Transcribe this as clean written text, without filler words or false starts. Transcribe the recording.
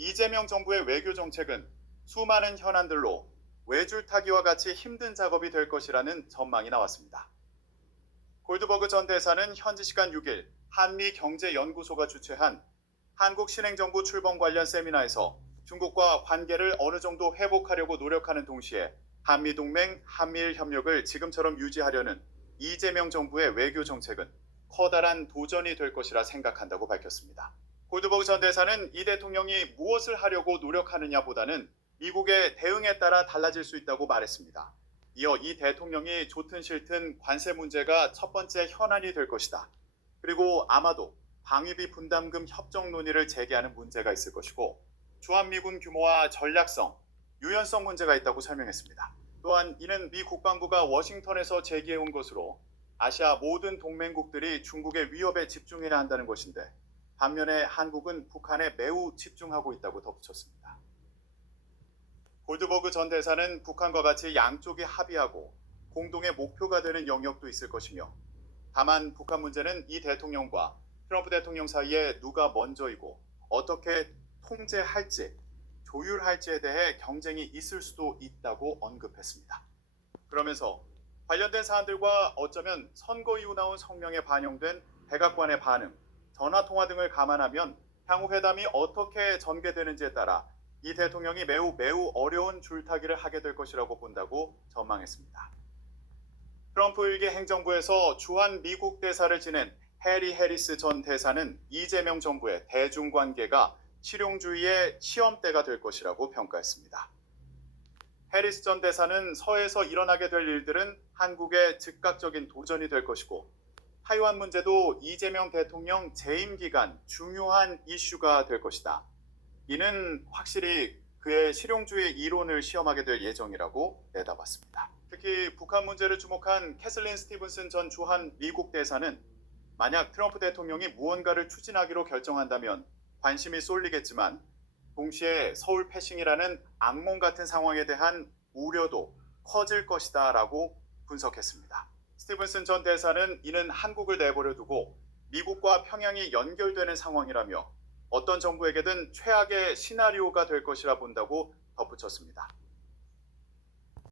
이재명 정부의 외교 정책은 수많은 현안들로 외줄타기와 같이 힘든 작업이 될 것이라는 전망이 나왔습니다. 골드버그 전 대사는 현지 시간 6일 한미경제연구소가 주최한 한국 신행정부 출범 관련 세미나에서 중국과 관계를 어느 정도 회복하려고 노력하는 동시에 한미동맹, 한미일 협력을 지금처럼 유지하려는 이재명 정부의 외교 정책은 커다란 도전이 될 것이라 생각한다고 밝혔습니다. 골드버그 전 대사는 이 대통령이 무엇을 하려고 노력하느냐보다는 미국의 대응에 따라 달라질 수 있다고 말했습니다. 이어 이 대통령이 좋든 싫든 관세 문제가 첫 번째 현안이 될 것이다. 그리고 아마도 방위비 분담금 협정 논의를 재개하는 문제가 있을 것이고 주한미군 규모와 전략성, 유연성 문제가 있다고 설명했습니다. 또한 이는 미 국방부가 워싱턴에서 제기해온 것으로 아시아 모든 동맹국들이 중국의 위협에 집중해야 한다는 것인데 반면에 한국은 북한에 매우 집중하고 있다고 덧붙였습니다. 골드버그 전 대사는 북한과 같이 양쪽이 합의하고 공동의 목표가 되는 영역도 있을 것이며 다만 북한 문제는 이 대통령과 트럼프 대통령 사이에 누가 먼저이고 어떻게 통제할지, 조율할지에 대해 경쟁이 있을 수도 있다고 언급했습니다. 그러면서 관련된 사안들과 어쩌면 선거 이후 나온 성명에 반영된 백악관의 반응, 전화통화 등을 감안하면 향후 회담이 어떻게 전개되는지에 따라 이 대통령이 매우 어려운 줄타기를 하게 될 것이라고 본다고 전망했습니다. 트럼프 일기 행정부에서 주한 미국 대사를 지낸 해리 해리스 전 대사는 이재명 정부의 대중관계가 실용주의의 시험대가 될 것이라고 평가했습니다. 해리스 전 대사는 서해에서 일어나게 될 일들은 한국의 즉각적인 도전이 될 것이고 타이완 문제도 이재명 대통령 재임 기간 중요한 이슈가 될 것이다. 이는 확실히 그의 실용주의 이론을 시험하게 될 예정이라고 내다봤습니다. 특히 북한 문제를 주목한 캐슬린 스티븐슨 전 주한 미국 대사는 만약 트럼프 대통령이 무언가를 추진하기로 결정한다면 관심이 쏠리겠지만 동시에 서울 패싱이라는 악몽 같은 상황에 대한 우려도 커질 것이다 라고 분석했습니다. 스티븐슨 전 대사는 이는 한국을 내버려 두고 미국과 평양이 연결되는 상황이라며 어떤 정부에게든 최악의 시나리오가 될 것이라 본다고 덧붙였습니다.